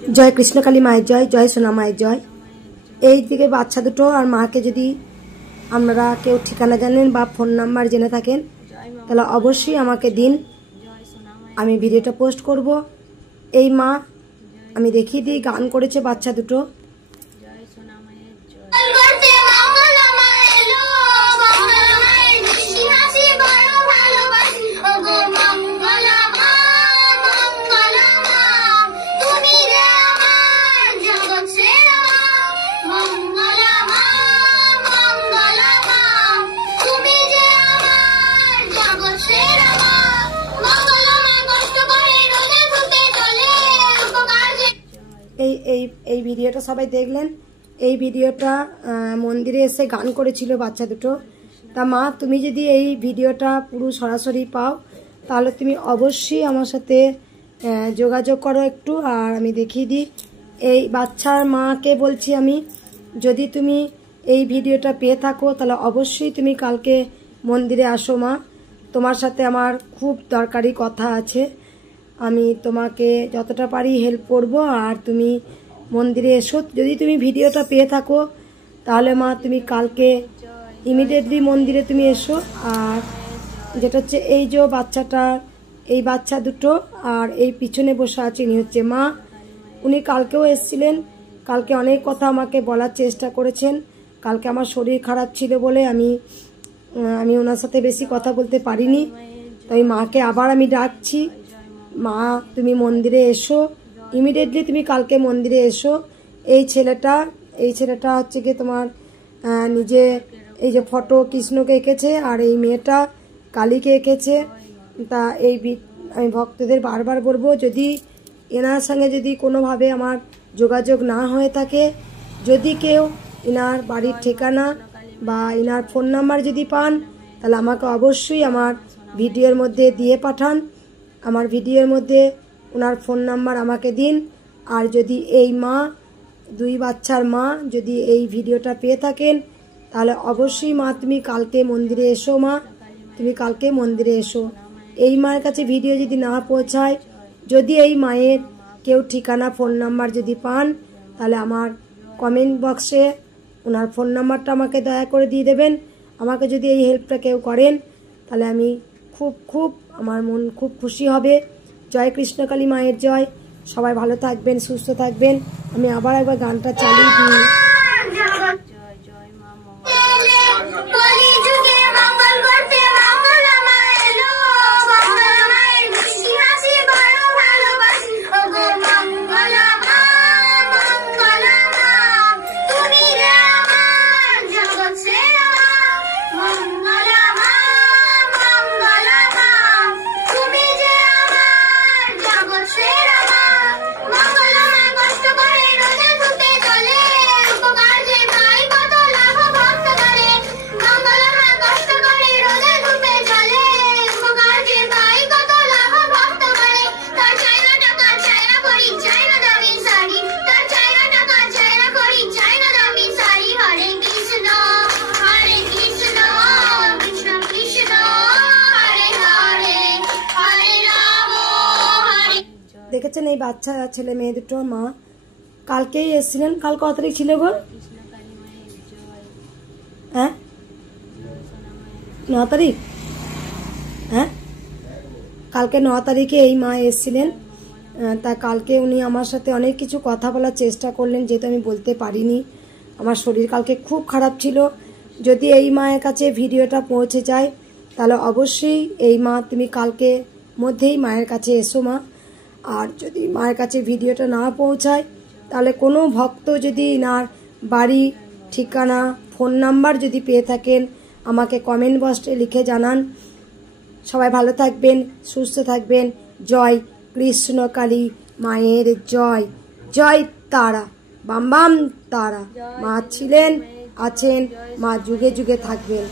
জয় কৃষ্ণকালী মায়ের জয়, জয় সোনা মায়ের জয়। এই দিকে বাচ্চা দুটো আর মাকে যদি আপনারা কেউ ঠিকানা জানেন বা ফোন নাম্বার জেনে থাকেন তাহলে অবশ্যই আমাকে দিন, আমি ভিডিওটা পোস্ট করব। এই মা আমি দেখিয়ে দিই, গান করেছে বাচ্চা দুটো। এই ভিডিওটা সবাই দেখলেন। এই ভিডিওটা মন্দিরে এসে গান করেছিল বাচ্চা দুটো। তা মা, তুমি যদি এই ভিডিওটা পুরো সরাসরি পাও তাহলে তুমি অবশ্যই আমার সাথে যোগাযোগ করো একটু, আর আমি দেখিয়ে দিই। এই বাচ্চার মাকে বলছি আমি, যদি তুমি এই ভিডিওটা পেয়ে থাকো তাহলে অবশ্যই তুমি কালকে মন্দিরে আসো মা, তোমার সাথে আমার খুব দরকারি কথা আছে। আমি তোমাকে যতটা পারি হেল্প করব, আর তুমি মন্দিরে এসো। যদি তুমি ভিডিওটা পেয়ে থাকো তাহলে মা তুমি কালকে ইমিডিয়েটলি মন্দিরে তুমি এসো। আর যেটা হচ্ছে এই যে বাচ্চাটা, এই বাচ্চা দুটো আর এই পিছনে বসে আছে ইনি হচ্ছে মা। উনি কালকেও এসেছিলেন, কালকে অনেক কথা আমাকে বলার চেষ্টা করেছেন। কালকে আমার শরীর খারাপ ছিল বলে আমি ওনার সাথে বেশি কথা বলতে পারিনি। তাই মাকে আবার আমি ডাকছি, মা তুমি মন্দিরে এসো, ইমিডিয়েটলি তুমি কালকে মন্দিরে এসো। এই ছেলেটা হচ্ছে কি তোমার নিজে এই যে ফটো কৃষ্ণকে এঁকেছে, আর এই মেয়েটা কালীকে এঁকেছে। তা আমি ভক্তদের বারবার বলবো, যদি এনার সঙ্গে যদি কোনোভাবে আমার যোগাযোগ না হয়ে থাকে, যদি কেউ এনার বাড়ির ঠিকানা বা এনার ফোন নাম্বার যদি পান তাহলে আমাকে অবশ্যই আমার ভিডিওর মধ্যে দিয়ে পাঠান। আমার ভিডিওর মধ্যে ওনার ফোন নাম্বার আমাকে দিন। আর যদি এই মা, দুই বাচ্চার মা, যদি এই ভিডিওটা পেয়ে থাকেন তাহলে অবশ্যই মা তুমি কালকে মন্দিরে এসো। মা তুমি কালকে মন্দিরে এসো। এই মায়ের কাছে ভিডিও যদি না পৌঁছায়, যদি এই মায়ের কেউ ঠিকানা ফোন নাম্বার যদি পান তাহলে আমার কমেন্ট বক্সে ওনার ফোন নাম্বারটা আমাকে দয়া করে দিয়ে দেবেন। আমাকে যদি এই হেল্পটা কেউ করেন তাহলে আমি আমার মন খুব খুশি হবে। জয় কৃষ্ণকালী মায়ের জয়। সবাই ভালো থাকবেন, সুস্থ থাকবেন। আমি আবার একবার গানটা চালিয়ে দিই। দেখেছেন এই বাচ্চা ছেলে মেয়ে দুটো মা কালকেই এসেছিলেন। কাল কত তারিখ ছিল গো? হ্যাঁ 9 তারিখ। হ্যাঁ কালকে 9 তারিখে এই মা এসেছিলেন। তা কালকে উনি আমার সাথে অনেক কিছু কথা বলার চেষ্টা করলেন, যেহেতু আমি বলতে পারিনি। আমার শরীর কালকে খুব খারাপ ছিল। যদি এই মায়ের কাছে ভিডিওটা পৌঁছে যায় তাহলে অবশ্যই এই মা তুমি কালকে মধ্যেই মায়ের কাছে এসো মা। আর যদি মায়ের কাছে ভিডিওটা না পৌঁছায় তাহলে কোনো ভক্ত যদি এনার বাড়ি ঠিকানা ফোন নাম্বার যদি পেয়ে থাকেন আমাকে কমেন্ট বক্সে লিখে জানান। সবাই ভালো থাকবেন, সুস্থ থাকবেন। জয় কৃষ্ণকালী মায়ের জয়। জয় তারা, বাম বাম তারা। মা ছিলেন, আছেন, মা যুগে যুগে থাকবেন।